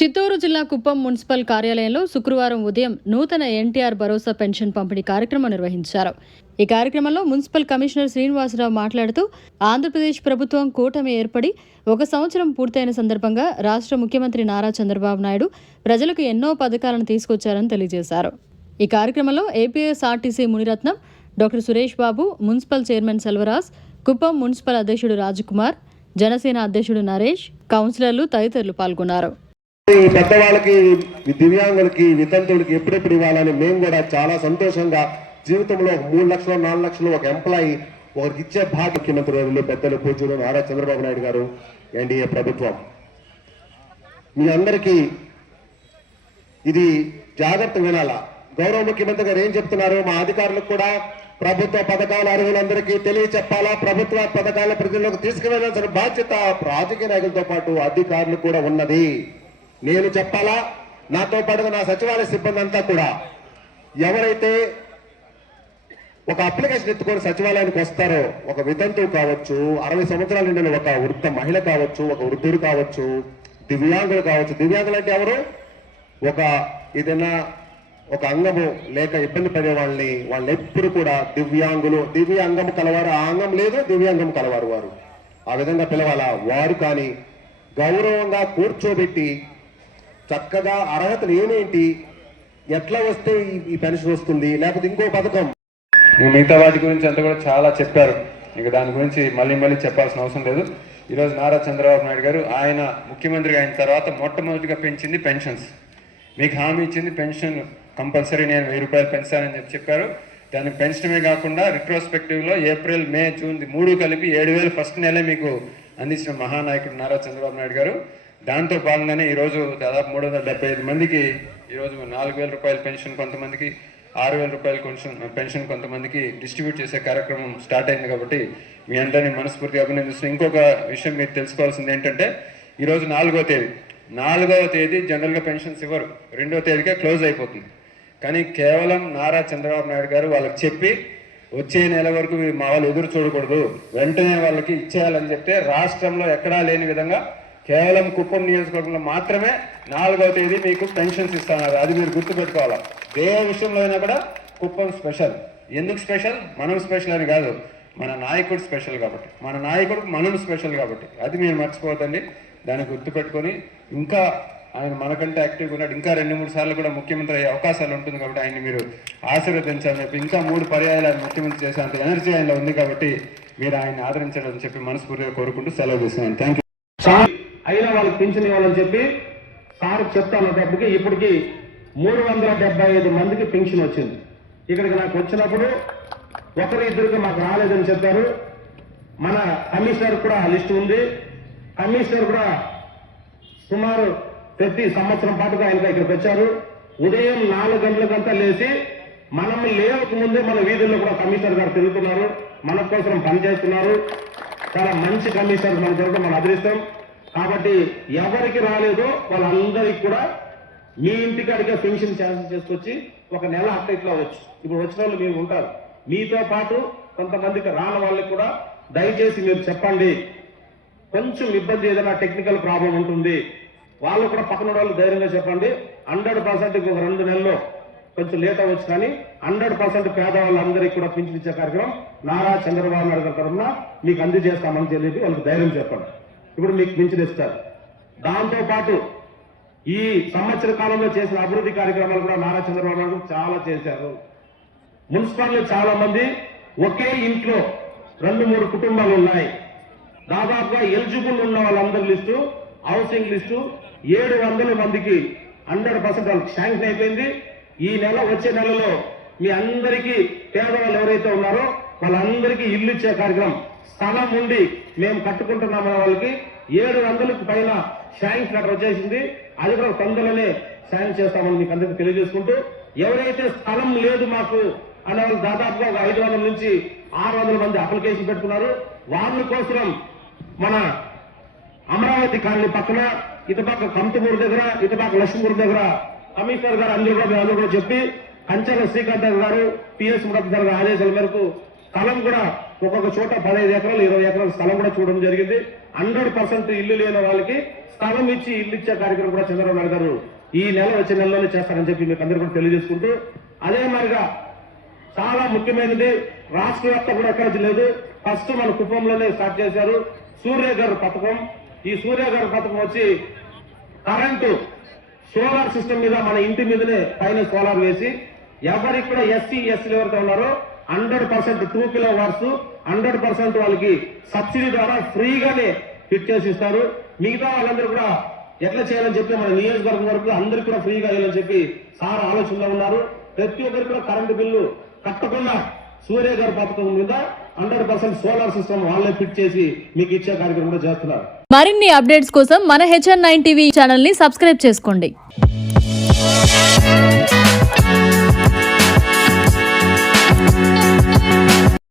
చిత్తూరు జిల్లా కుప్పం మున్సిపల్ కార్యాలయంలో శుక్రవారం ఉదయం నూతన ఎన్టీఆర్ భరోసా పెన్షన్ పంపిణీ కార్యక్రమం నిర్వహించారు. ఈ కార్యక్రమంలో మున్సిపల్ కమిషనర్ శ్రీనివాసరావు మాట్లాడుతూ ఆంధ్రప్రదేశ్ ప్రభుత్వం కూటమి ఏర్పడి 1 సంవత్సరం పూర్తయిన సందర్భంగా రాష్ట్ర ముఖ్యమంత్రి నారా చంద్రబాబు నాయుడు ప్రజలకు ఎన్నో పథకాలను తీసుకొచ్చారని తెలియజేశారు. ఈ కార్యక్రమంలో APSRTC Muniratnam, doctor Suresh Babu, municipal chairman Selvaraj, Kuppam municipal అధ్యక్షుడు రాజకుమార్, జనసేన అధ్యక్షుడు నరేష్, కౌన్సిలర్లు తదితరులు పాల్గొన్నారు. ఈ పెద్దవాళ్ళకి, దివ్యాంగులకి, వితంతువులకి ఎప్పుడెప్పుడు ఇవ్వాలని మేము కూడా చాలా సంతోషంగా జీవితంలో 3 లక్షలు 4 లక్షలు ఒక ఎంప్లాయీ ఒకరికి ఇచ్చే భాగ్య ముఖ్యమంత్రి వర్యులు పెద్దలు పూజ్యులు నారా చంద్రబాబు నాయుడు గారు, ఎన్డీఏ ప్రభుత్వం. మీ అందరికీ ఇది జాగ్రత్త వినాలా. గౌరవ ముఖ్యమంత్రి గారు ఏం చెప్తున్నారు, మా అధికారులకు కూడా ప్రభుత్వ పథకాల అర్హులందరికీ తెలియచెప్పాలా, ప్రభుత్వ పథకాల ప్రజల్లోకి తీసుకువెళ్లాల్సిన బాధ్యత రాజకీయ నాయకులతో పాటు అధికారులు కూడా ఉన్నది. నేను చెప్పాలా, నాతో పాటుగా నా సచివాలయ సిబ్బంది అంతా కూడా ఎవరైతే ఒక అప్లికేషన్ ఎత్తుకొని సచివాలయానికి వస్తారో, ఒక వితంతువు కావచ్చు, 60 సంవత్సరాల నిండిన ఒక వృద్ధ మహిళ కావచ్చు, ఒక వృద్ధుడు కావచ్చు, దివ్యాంగులు కావచ్చు. దివ్యాంగులు అంటే ఎవరు? ఏదైనా ఒక అంగము లేక ఇబ్బంది పడే వాళ్ళని ఎప్పుడు కూడా దివ్యాంగులు, దివ్య అంగం కలవారు, ఆ అంగం లేదు దివ్యాంగం కలవారు వారు, ఆ విధంగా పిలవాలా. వారు కానీ గౌరవంగా కూర్చోబెట్టి చక్కగా అర్హతలు ఏమేంటి, ఎట్లా వస్తే ఈ పెన్షన్ వస్తుంది, లేకపోతే ఇంకో పథకం, మిగతా వాటి గురించి అంతా కూడా చాలా చెప్పారు. ఇంకా దాని గురించి మళ్ళీ చెప్పాల్సిన అవసరం లేదు. ఈరోజు నారా చంద్రబాబు నాయుడు గారు ఆయన ముఖ్యమంత్రిగా అయిన తర్వాత మొట్టమొదటిగా పెంచింది పెన్షన్స్. మీకు హామీ ఇచ్చింది పెన్షన్ కంపల్సరీ నేను 1000 రూపాయలు పెంచానని చెప్పారు. దాన్ని పెంచడమే కాకుండా రిట్రోస్పెక్టివ్లో ఏప్రిల్, మే, జూన్ 3 కలిపి 7000 ఫస్ట్ నెలే మీకు అందించిన మహానాయకుడు నారా చంద్రబాబు నాయుడు గారు. దాంతో భాగంగానే ఈరోజు దాదాపు 375 మందికి ఈరోజు 4000 రూపాయల పెన్షన్, కొంతమందికి 6000 రూపాయల పెన్షన్ కొంతమందికి డిస్ట్రిబ్యూట్ చేసే కార్యక్రమం స్టార్ట్ అయింది. కాబట్టి మీ అందరినీ మనస్ఫూర్తిగా అభినందిస్తున్నాను. ఇంకొక విషయం మీరు తెలుసుకోవాల్సింది ఏంటంటే, ఈరోజు 4వ తేదీ జనరల్గా పెన్షన్స్ ఇవ్వరు, 2వ తేదీకే క్లోజ్ అయిపోతుంది. కానీ కేవలం నారా చంద్రబాబు నాయుడు గారు వాళ్ళకి చెప్పి వచ్చే నెల వరకు మా వాళ్ళు ఎదురు చూడకూడదు, వెంటనే వాళ్ళకి ఇచ్చేయాలని చెప్తే రాష్ట్రంలో ఎక్కడా లేని విధంగా కేవలం కుప్పం నియోజకవర్గంలో మాత్రమే 4వ తేదీ మీకు పెన్షన్స్ ఇస్తున్నారు. అది మీరు గుర్తుపెట్టుకోవాలా. ఏ విషయంలో అయినా కూడా కుప్పం స్పెషల్. ఎందుకు స్పెషల్? మనం స్పెషల్ అని కాదు, మన నాయకుడు స్పెషల్ కాబట్టి, మన నాయకుడు మనం స్పెషల్ కాబట్టి. అది మీరు మర్చిపోవద్దండి. దాన్ని గుర్తుపెట్టుకొని ఇంకా ఆయన మనకంటే యాక్టివ్గా ఉన్నాడు. ఇంకా 2-3 సార్లు కూడా ముఖ్యమంత్రి అయ్యే అవకాశాలు ఉంటుంది కాబట్టి ఆయన్ని మీరు ఆశీర్వదించాలని చెప్పి, ఇంకా 3 పర్యాయాలు ఆయన ముఖ్యమంత్రి చేసేంత ఎనర్జీ ఆయనలో ఉంది కాబట్టి మీరు ఆయన ఆదరించాలని చెప్పి మనస్ఫూర్తిగా కోరుకుంటూ సెలవు తీసుకున్నాను. Thank you. అయినా వాళ్ళకి పింఛన్ ఇవ్వాలని చెప్పి సార్ చెప్తానప్పటికీ ఇప్పటికీ 375 మందికి పింఛన్ వచ్చింది. ఇక్కడికి నాకు వచ్చినప్పుడు 1-2కి మాకు రాలేదని చెప్పారు. మన కమిషనర్ కూడా లిస్టు ఉంది. కమిషనర్ కూడా సుమారు ప్రతి సంవత్సరం పాటుగా ఆయన ఇక్కడికి వచ్చారు. ఉదయం 4 గంటలకంతా లేచి మనం లేవక ముందే మన వీధుల్లో కూడా కమిషనర్ గారు తిరుగుతున్నారు, మన కోసం పనిచేస్తున్నారు. చాలా మంచి కమిషనర్ మన దొరకడం మన అదృష్టం. కాబట్టి ఎవరికి రాలేదో వాళ్ళందరికీ కూడా మీ ఇంటికాడికే పెన్షన్ ఛాన్సెస్ చేసుకొచ్చి 1 నెల అట్లా ఇట్లా వచ్చు. ఇప్పుడు వచ్చిన వాళ్ళు మీరు ఉంటారు, మీతో పాటు కొంతమందికి రాని వాళ్ళకి కూడా దయచేసి మీరు చెప్పండి. కొంచెం ఇబ్బంది, ఏదైనా టెక్నికల్ ప్రాబ్లం ఉంటుంది, వాళ్ళు కూడా పక్కన వాళ్ళు ధైర్యంగా చెప్పండి. 100% ఇంకొక 2 నెలల్లో కొంచెం లేట్ అవ్వచ్చు, కానీ 100% పేదవాళ్ళందరికీ కూడా పింఛన్ ఇచ్చే కార్యక్రమం నారా చంద్రబాబు నాయుడు గారి తరఫున మీకు అందజేస్తామని చెప్పి వాళ్ళకి ధైర్యం చెప్పండి. ఇప్పుడు మీకు పింఛన్ ఇస్తారు. దాంతో పాటు ఈ సంవత్సర కాలంలో చేసిన అభివృద్ధి కార్యక్రమాలు కూడా నారా చంద్రబాబు నాయుడు చాలా చేశారు. మున్సిపాలిటీ చాలా మంది ఒకే ఇంట్లో 2-3 కుటుంబాలు ఉన్నాయి. దాదాపుగా ఎలిజిబుల్ ఉన్న వాళ్ళందరి లిస్టు, హౌసింగ్ లిస్టు 700 మందికి 100% వాళ్ళకి శాంక్షన్ అయిపోయింది. ఈ నెల, వచ్చే నెలలో మీ అందరికీ పేదవాళ్ళు ఎవరైతే ఉన్నారో వాళ్ళందరికీ ఇల్లు ఇచ్చే కార్యక్రమం, స్థలం ఉండి మేము కట్టుకుంటున్నామన్న వాళ్ళకి 700కి పైన శాంక్షన్ లెటర్ వచ్చేసింది. అది కూడా తొందరలోనే శాంక్షన్ చేస్తామని మీకు అందరికీ తెలియజేసుకుంటూ, ఎవరైతే స్థలం లేదు మాకు అనే వాళ్ళు దాదాపుగా 500 నుంచి 600 మంది అప్లికేషన్ పెట్టుకున్నారు. వాళ్ళ కోసం మన అమరావతి కాలనీ పక్కన, ఇటుపక్క కంతుమూరు దగ్గర, ఇటుపక్క లక్ష్మూరు దగ్గర కమిషనర్ గారు అందరూ కూడా చెప్పి, కంచెల శ్రీకాంత్ గారు, పిఎస్ మురళీధర్ గారి ఆదేశాల మేరకు స్థలం కూడా ఒక్కొక్క చోట 15 ఎకరాలు 20 ఎకరాల స్థలం కూడా చూడడం జరిగింది. 100% ఇల్లు లేని వాళ్ళకి స్థలం ఇచ్చి ఇల్లు ఇచ్చే కార్యక్రమం కూడా చంద్రబాబు నాయుడు గారు ఈ నెల వచ్చే నెలలోనే చేస్తారని చెప్పి మీకు అందరూ కూడా తెలియజేసుకుంటూ, అదే మాదిరిగా చాలా ముఖ్యమైనది రాష్ట్ర వ్యాప్తంగా కూడా ఎక్కడ లేదు, ఫస్ట్ మన కుప్పంలోనే స్టార్ట్ చేశారు సూర్యఘర్ పథకం. ఈ సూర్యఘర్ పథకం వచ్చి కరెంటు సోలార్ సిస్టమ్ మీద మన ఇంటి మీదనే పైన సోలార్ వేసి ఎవరికి కూడా ఎస్సీ ఎస్సీలు ఎవరైతే ఉన్నారో 100% 2 కిలోవాట్స్ 100% వాళ్ళకి సబ్సిడీ ద్వారా ఫ్రీగానే ఫిట్ చేసి ఇస్తారు. మిగతా వాళ్ళందరూ కూడా ఎట్లా చేయాలని చెప్పి మన నియోజకవర్గం వరకు అందరికి కూడా ఫ్రీగా చేయాలని చెప్పి సార్ ఆలోచనలో ఉన్నారు. ప్రతి ఒక్కరికి కూడా కరెంటు బిల్లు కట్టకుండా సూర్యఘర్ పథకం మీద 100% సోలార్ సిస్టమ్ వాళ్ళే ఫిట్ చేసి మీకు ఇచ్చే కార్యక్రమం కూడా చేస్తున్నారు. మరిన్ని అప్డేట్స్ కోసం మన HN9 టీవీ ఛానల్ ని సబ్స్క్రైబ్ చేసుకోండి.